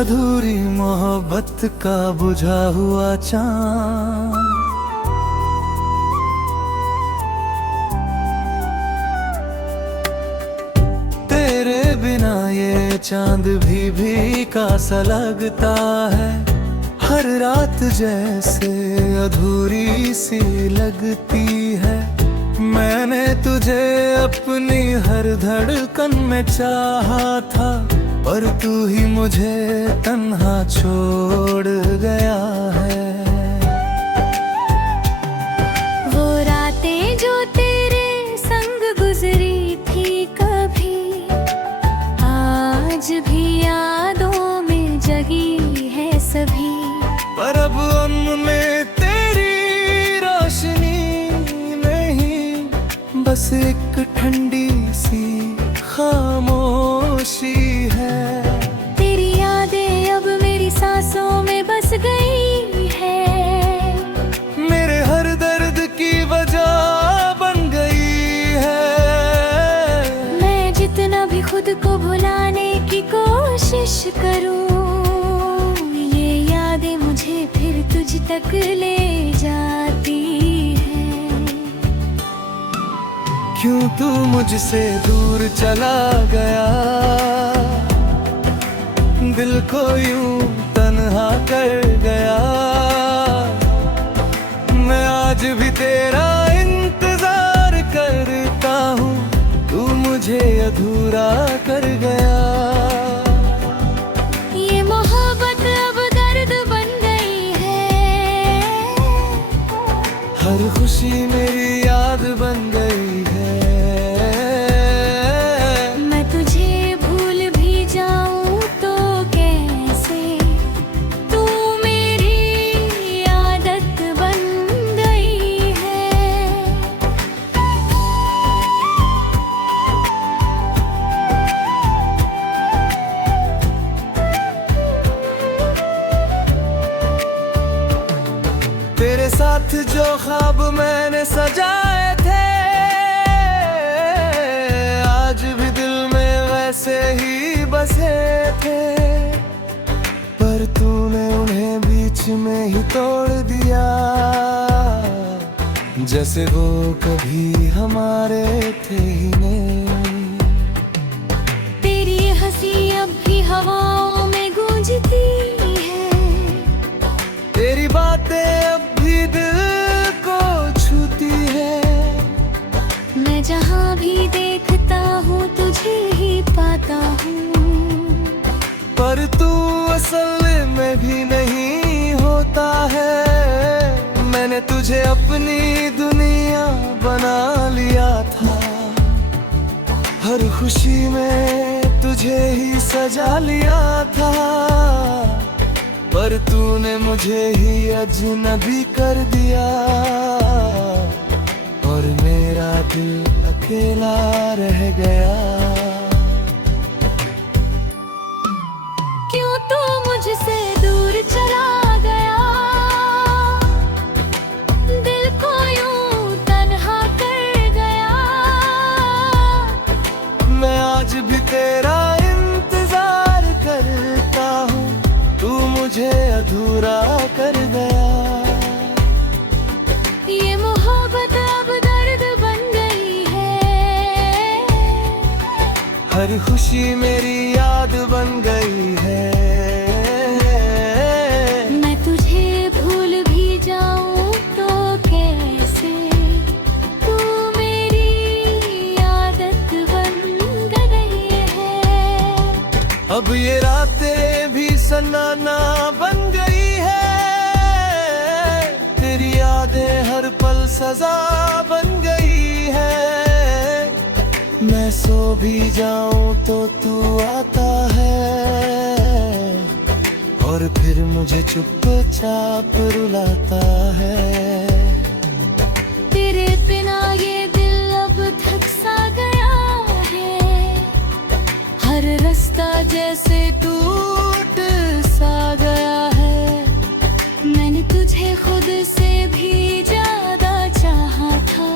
अधूरी मोहब्बत का बुझा हुआ चाँद। तेरे बिना ये चांद भी का सा लगता है। हर रात जैसे अधूरी सी लगती है। मैंने तुझे अपनी हर धड़कन में चाहा था, पर तू ही मुझे तन्हा छोड़ गया है। वो रातें जो तेरे संग गुजरी थी कभी, आज भी यादों में जगी है सभी। पर अब उनमें तेरी रोशनी नहीं, बस एक ठंडी सी खामोशी है। तेरी यादें अब मेरी सांसों में बस गई है। मेरे हर दर्द की वजह बन गई है। मैं जितना भी खुद को भुलाने की कोशिश करूं, ये यादें मुझे फिर तुझ तक ले जाती हैं। क्यों तू मुझसे दूर चला गया, दिल को यूं तन्हा कर गया। मैं आज भी तेरा इंतजार करता हूँ, तू मुझे अधूरा कर गया। ये मोहब्बत अब दर्द बन गई है। हर खुशी मेरी याद बन गई है। मैं तुझे भूल भी जाऊं तो कैसे, तू मेरी आदत बन गई है। तेरे साथ जो ख्वाब मैंने सजाए थे, आज भी दिल में वैसे ही बसे थे। पर तूने उन्हें बीच में ही तोड़ दिया, जैसे वो कभी हमारे थे ही नहीं। तेरी हंसी अब भी हवाओं में गूंजती है। तेरी बातें अब भी दिल को छूती है। मैं जहाँ भी देखता हूँ तुझे ही पाता हूँ। पर तू असल में भी नहीं होता है। मैंने तुझे अपनी दुनिया बना लिया था। हर खुशी में तुझे ही सजा लिया था, पर तूने मुझे ही अजनबी कर दिया। और मेरा दिल अकेला रह गया। क्यों तू मुझसे दूर चला गया, दिल को यूं तन्हा कर गया। मैं आज भी तेरा इंतजार करता हूँ, तू मुझे अधूरा कर गया। ये मोहब्बत अब दर्द बन गई है। हर खुशी मेरी याद बन गई है। मैं तुझे भूल भी जाऊं तो कैसे, तू मेरी आदत बन गई है। अब ये रातें भी सनाना बन गई है। तेरी यादें हर पल सजा बन गई है। मैं सो भी जाऊं तो तू आता है, और फिर मुझे चुपचाप रुलाता है। तेरे बिना ये दिल अब थक सा गया है। हर रास्ता जैसे टूट सा गया है। मैंने तुझे खुद से भी ज्यादा चाहा था,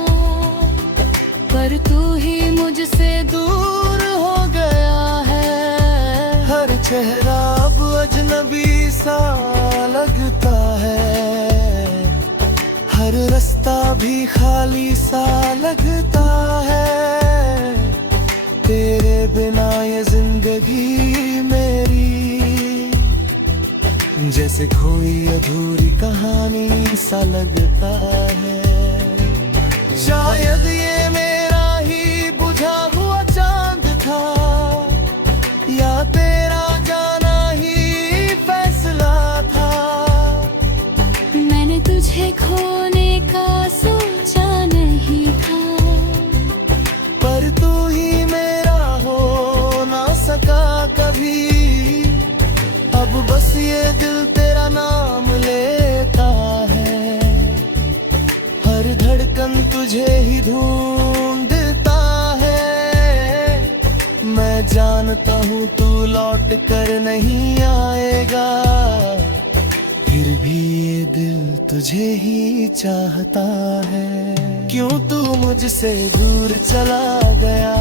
पर तू ही मुझसे दूर हो गया है। हर चेहरा अब सा लगता है, हर रास्ता भी खाली सा लगता है। तेरे बिना ये जिंदगी मेरी जैसे कोई अधूरी कहानी सा लगता है। शायद ये मेरा ही बुझा हुआ चांद था, या तेरा जाना ही फैसला था। मैंने तुझे खोने का सोचा नहीं था, पर तू ही मेरा हो ना सका कभी। अब बस ये दिल तेरा नाम लेता है, हर धड़कन तुझे ही ढूंढता है। मैं जानता हूँ तू लौट कर नहीं आएगा, फिर भी ये दिल तुझे ही चाहता है। क्यों तू मुझसे दूर चला गया,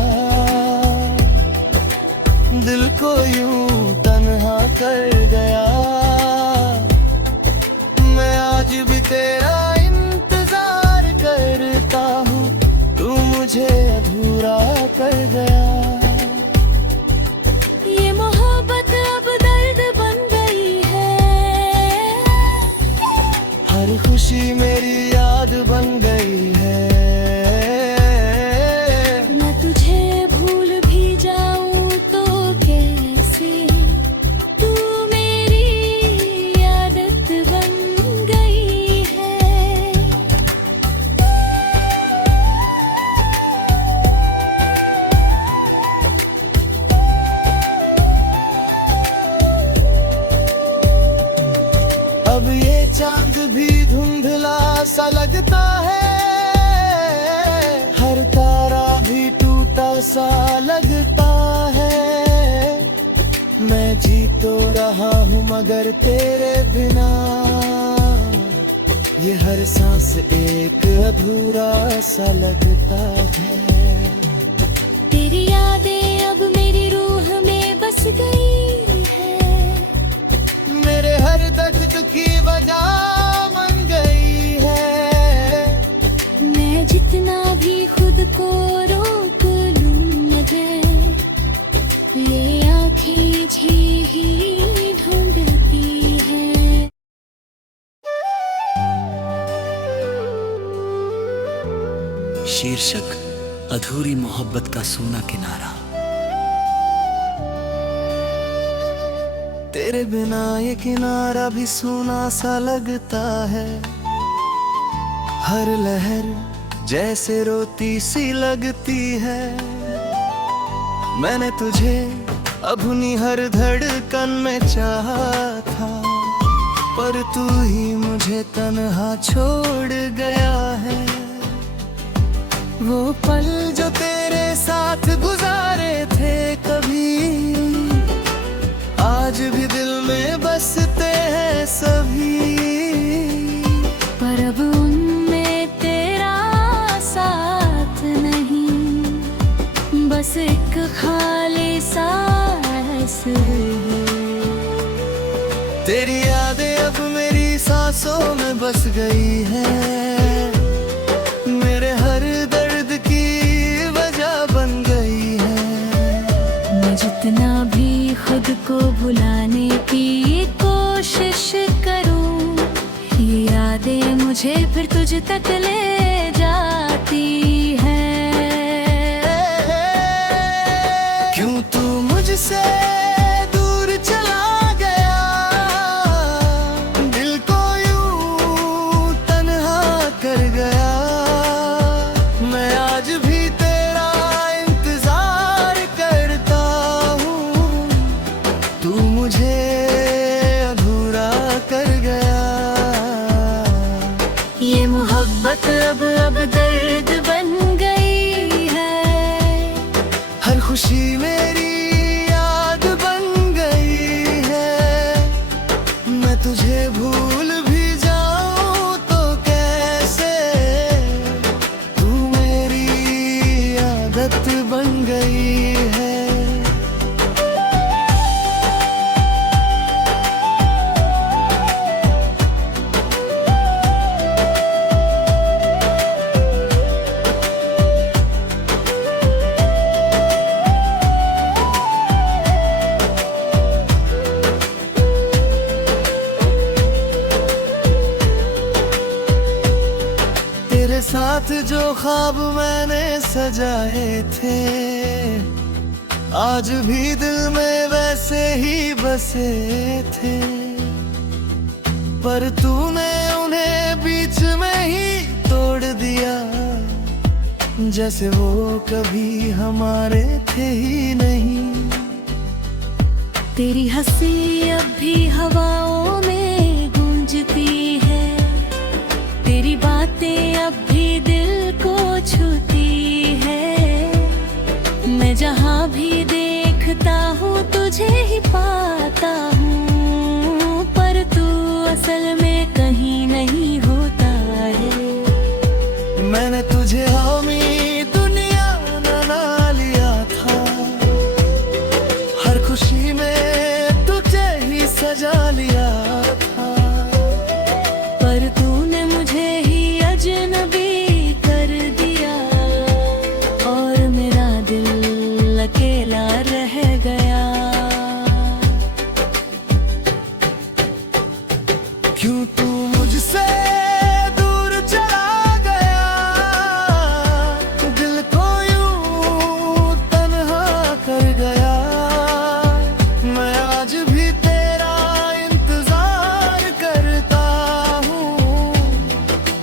दिल को यूं तन्हा कर गया। मैं आज भी तेरा इंतजार करता हूँ, तू मुझे अधूरा कर गया। ये मोहब्बत अब दर्द बन गई है, हर खुशी मेरी याद बन गई है। मैं तुझे भूल भी जाऊं तो कैसे, तू मेरी आदत बन गई है। अब ये चांद भी धुंधला सा लगता है, हर तारा भी टूटा सा लगता है। मैं जी तो रहा हूँ मगर तेरे बिना, ये हर सांस एक अधूरा सा लगता है। तेरी यादें अब मेरी रूह में बस गई है, मेरे हर दर्द की वजह बन गई है। मैं जितना भी खुद को रोक लूं मगर ये आँखें झी ही ढूंढती है। शीर्षक अधूरी मोहब्बत का सूना किनारा। तेरे बिना ये किनारा भी सूना सा लगता है, हर लहर जैसे रोती सी लगती है। मैंने तुझे अपनी हर धड़कन में चाहा था, पर तू ही मुझे तन्हा छोड़ गया है। वो पल जो तेरे साथ गुजारे थे कभी, आज भी दिल में बसते हैं सभी। पर अब उनमें तेरा साथ नहीं, बस एक खाली सांस है। तेरी यादें अब मेरी सांसों में बस गई है, मेरे हर दर्द की वजह बन गई है। मैं जितना भी खुद को भुलाने की कोशिश करूं, ये यादें मुझे फिर तुझ तक ले जाती हैं। क्यों तू मुझसे दूर चला गया, दिल को यूं तन्हा कर गया। मैं आज भी तेरा इंतजार करता हूँ, तू मुझे अधूरा कर गया। ये मोहब्बत अब दर्द बन गई है, हर खुशी मेरी याद बन गई है। मैं तुझे भूल भी जाऊं तो कैसे, तू मेरी आदत बन गई है। साथ जो ख्वाब मैंने सजाए थे आज भी दिल में वैसे ही बसे थे, पर तूने उन्हें बीच में ही तोड़ दिया, जैसे वो कभी हमारे थे ही नहीं। तेरी हंसी अब भी हवाओं में गूंजती है, तेरी बातें अब भी दिल को छूती है। मैं जहाँ भी देखता हूँ तुझे ही पाता हूँ, पर तू असल में कहीं नहीं होता है। मैंने तुझे हामी दुनिया बना लिया था, हर खुशी में तुझे ही सजा लिया था, पर तूने मुझे ही अजनबी कर दिया और मेरा दिल अकेला रह गया। क्यों तू मुझसे दूर चला गया, दिल को यूं तन्हा कर गया। मैं आज भी तेरा इंतजार करता हूँ,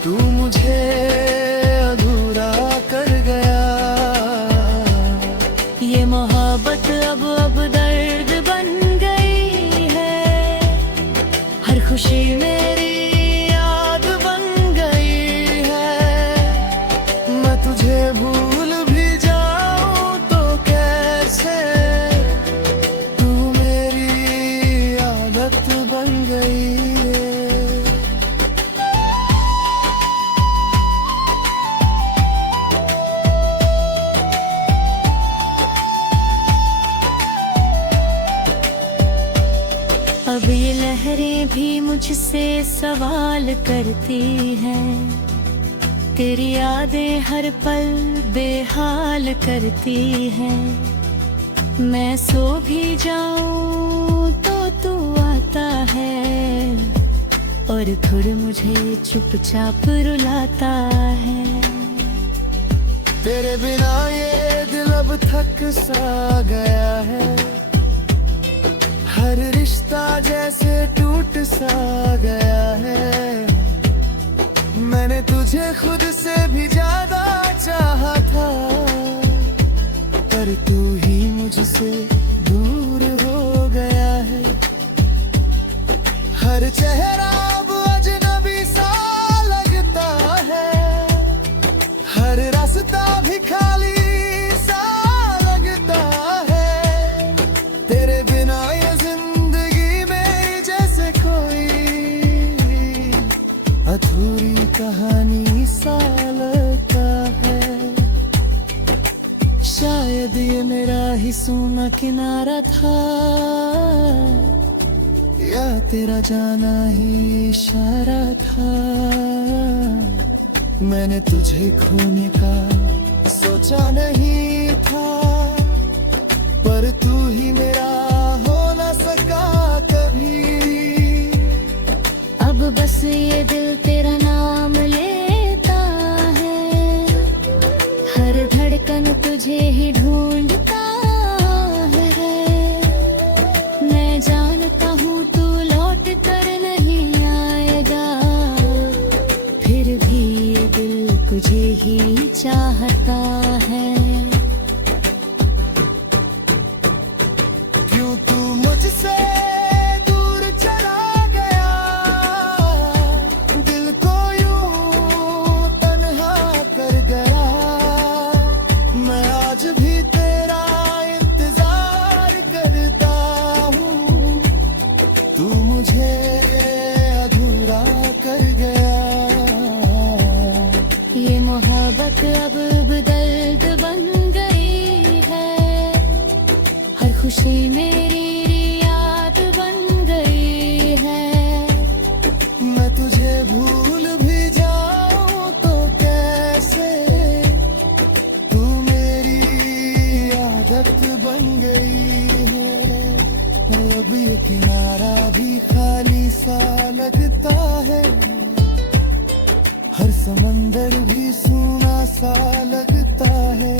तू मुझे अधूरा कर गया। ये मोहब्बत अब दर्द बन गई है, हर खुशी मेरी याद बन गई है। मैं तुझे भूल भी जाऊं तो कैसे, तू मेरी आदत बन गई है। अब ये लहरें भी मुझसे सवाल करती हैं, तेरी यादें हर पल बेहाल करती हैं। मैं सो भी जाऊं तो तू आता है और फिर मुझे चुपचाप रुलाता है। तेरे बिना ये दिल अब थक सा गया है, हर रिश्ता जैसे टूट सा गया है। मैंने तुझे खुद से भी ज्यादा चाहा था, पर तू ही मुझसे दूर हो गया है। हर चेहरा अब अजनबी सा लगता है, हर रास्ता भी खाली सा लगता है। तेरे बिना ये जिंदगी में जैसे कोई अधूरी कहानी सा लगता है। शायद ये मेरा ही सोना किनारा था, या तेरा जाना ही इशारा था। मैंने तुझे खोने का सोचा नहीं था, पर तू ही मेरा हो न सका कभी। अब बस ये दिल तेरा नाम लेता है, हर धड़कन तुझे ही ढूंढता है। मैं जानता हूँ तू लौट कर नहीं आएगा, फिर भी ये दिल तुझे ही चाहता है। क्यों तू मुझसे दूर चला गया, दिल को यूं तन्हा कर गया। मैं आज भी तेरा इंतजार करता हूँ, तू मुझे अधूरा कर गया। ये मोहब्बत अब दर्द बन गई है, हर खुशी मेरी याद बन गई है। मैं तुझे भूल भी जाऊं तो कैसे, तू मेरी आदत बन गई है। अब ये किनारा भी खाली सा लगता है, हर समंदर भी सूना सा लगता है।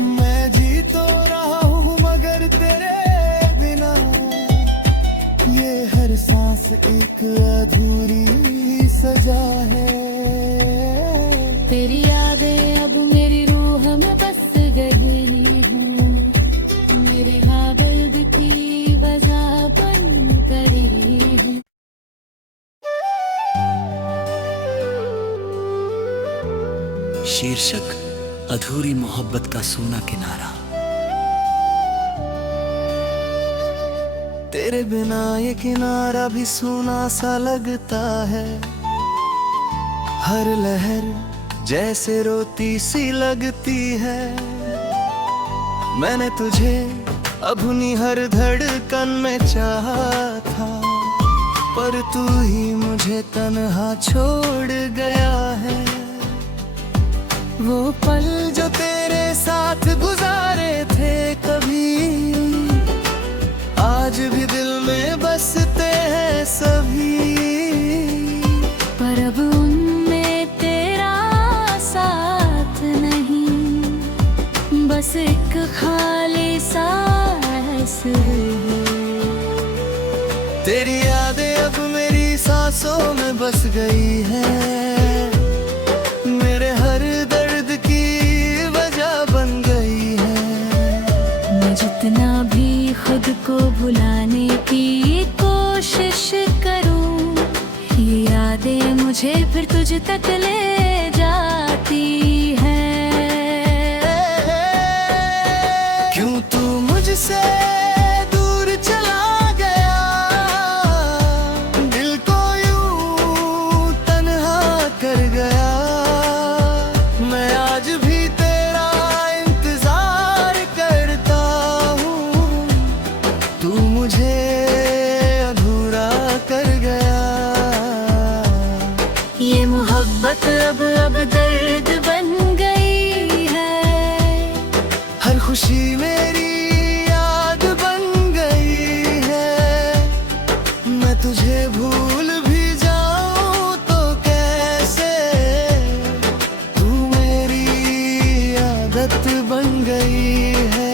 मैं जी तो रहा हूँ मगर तेरे बिना, ये हर सांस एक अधूरी सजा है। तेरी यादें अब मेरी रूह में बस गई हूँ, मेरे हाँ दर्द की वजह बन गई हूँ। शीर्षक अधूरी मोहब्बत का सूना किनारा। तेरे बिना ये किनारा भी सूना सा लगता है। हर लहर जैसे रोती सी लगती है। मैंने तुझे अपनी हर धड़कन में चाहा था, पर तू ही मुझे तन्हा छोड़ गया है। वो पल जो तेरे साथ गुजारे थे कभी, आज भी दिल में बसते हैं सभी। पर अब उनमें तेरा साथ नहीं, बस एक खाली सांस है। तेरी यादें अब मेरी सांसों में बस गई है। मेरे हर दर्द की वजह बन गई है। मैं जितना भी खुद को भुलाने की कोशिश करूं, ये यादें मुझे फिर तुझ तक ले जाती हैं। क्यों तू मुझसे दूर चला गया, दिल को यूं तन्हा कर गया। मैं आज भी तेरा इंतजार करता हूँ, तू मुझे अधूरा कर गया। ये मोहब्बत अब दर्द बन गई है। हर खुशी मेरी याद बन गई है। मैं तुझे भूल भी जाऊं तो कैसे, तू मेरी आदत बन गई है।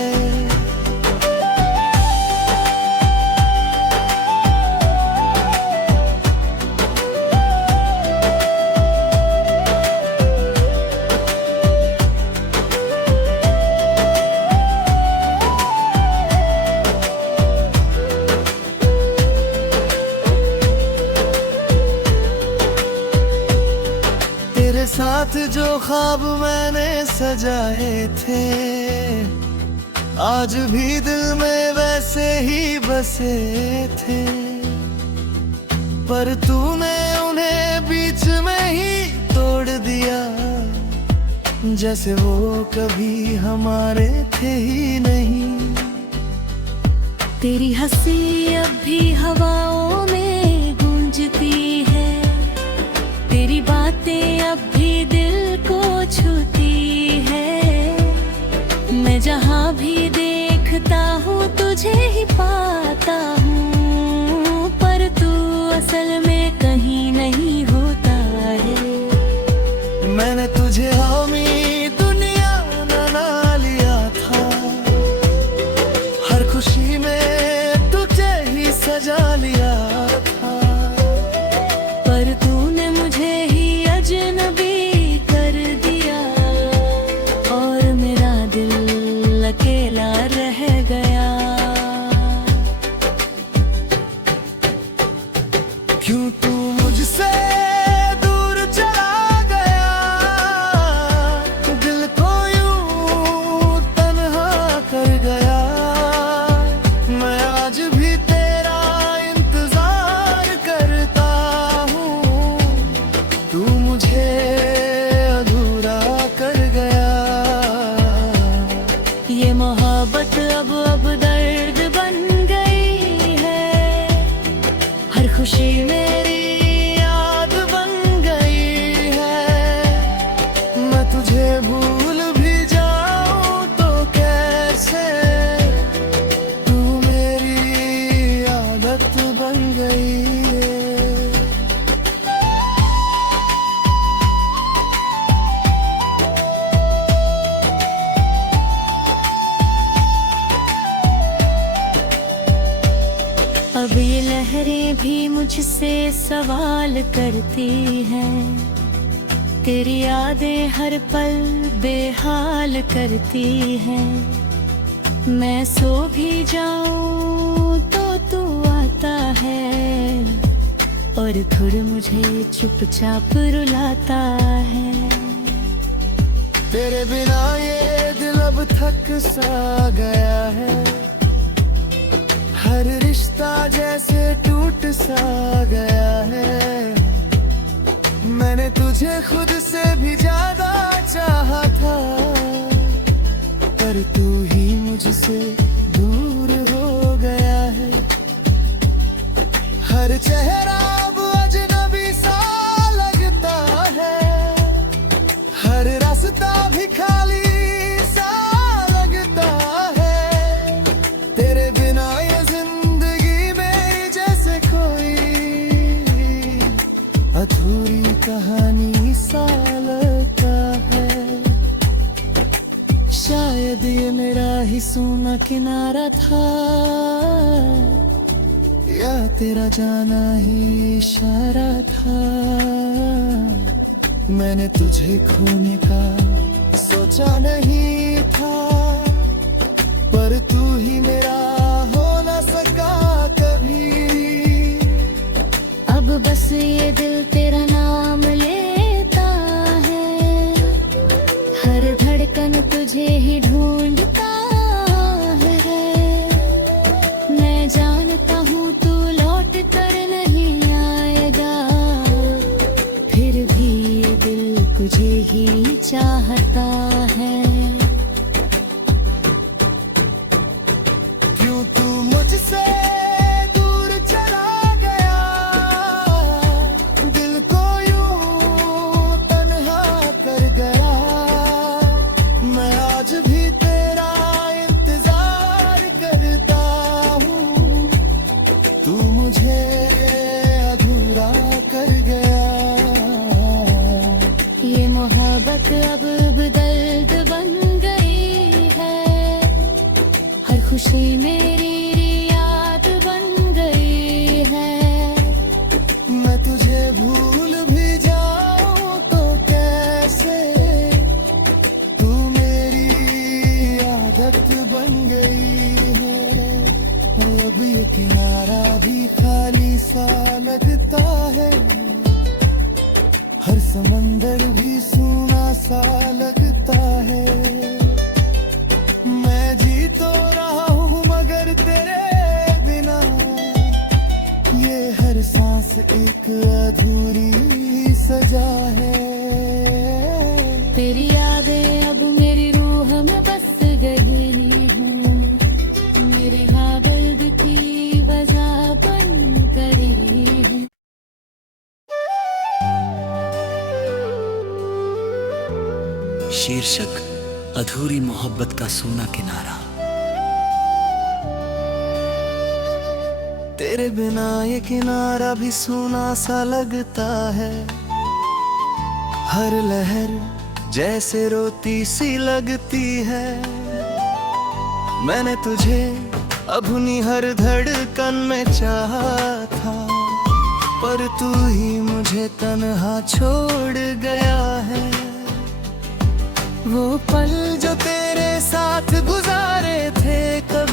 तेरे साथ जो ख्वाब मैंने सजाए थे, आज भी दिल में वैसे ही बसे थे। पर तूने उन्हें बीच में ही तोड़ दिया, जैसे वो कभी हमारे थे ही नहीं। तेरी हंसी अब भी हवाओं में गूंजती है। तेरी बातें अब भी दिल को छूती है। मैं जहाँ भी देखता हूँ तुझे ही पाता हूँ, पर तू असल में कहीं नहीं होता है। मैंने तुझे हामी दुनिया बना लिया था, हर खुशी में तुझे ही सजा लिया था। पर तूने मुझे ही अजनबी कर दिया, और मेरा दिल अकेला रह गया। क्यों तू मुझसे दूर चला गया, दिल को यूं तन्हा कर गया। मैं आज भी तेरा इंतजार करता हूँ, तू मुझे अधूरा कर गया। ये मोहब्बत अब दर्द बन गई है। हर खुशी मेरी याद बन गई है। मैं तुझे भूल भी जाऊं तो कैसे, तू मेरी आदत बन गई है। भी मुझसे सवाल करती हैं, तेरी यादें हर पल बेहाल करती हैं। मैं सो भी जाऊं तो तू आता है, और फिर मुझे चुपचाप रुलाता है। तेरे बिना ये दिल अब थक सा गया है, हर रिश्ता जैसे टूट सा गया है। मैंने तुझे खुद से भी ज्यादा चाहा था, पर तू ही मुझसे दूर हो गया है। हर चेहरा अब अजनबी सा लगता है, हर रास्ता भी खाली सा लगता है। तेरे बिना ये जिंदगी में जैसे कोई अधूरी कहानी सा लगता है। शायद ये मेरा ही सूना किनारा था, या तेरा जाना ही इशारा था। मैंने तुझे खोने का सोचा नहीं था, पर तू ही मेरा हो न सका कभी। अब बस ये दिल तेरा नाम लेता है, हर धड़कन तुझे ही ढूंढता है। मैं जानता हूँ तू लौट कर नहीं आएगा, फिर भी ये दिल तुझे ही चाहता है। क्यों तू मुझसे दूर चला गया, दिल को यूं तन्हा कर गया। मैं आज भी तेरा इंतजार करता हूँ, तू मुझे अधूरा कर गया। ये मोहब्बत अब दर्द बन गई है, हर खुशी मेरी याद बन गई है। मैं तुझे भूल भी जाऊं तो कैसे, तू मेरी आदत बन गई है। अब ये किनारा भी खाली सा लगता है, हर समंदर भी सूना सा लगता है। मैं जी तो रहा हूँ मगर तेरे बिना, ये हर सांस एक अधूरी सजा है। तेरी यादें अब मेरी रूह में बस गई हूँ, मेरे हाँ दर्द की वजह बन गई है। शीर्षक अधूरी मोहब्बत का सूना किनारा। तेरे बिना ये किनारा भी सूना सा लगता है, हर लहर जैसे रोती सी लगती है। मैंने तुझे अपनी हर धड़कन में चाहा था, पर तू ही मुझे तन्हा छोड़ गया है। वो पल जो तेरे साथ गुजारे थे, कभी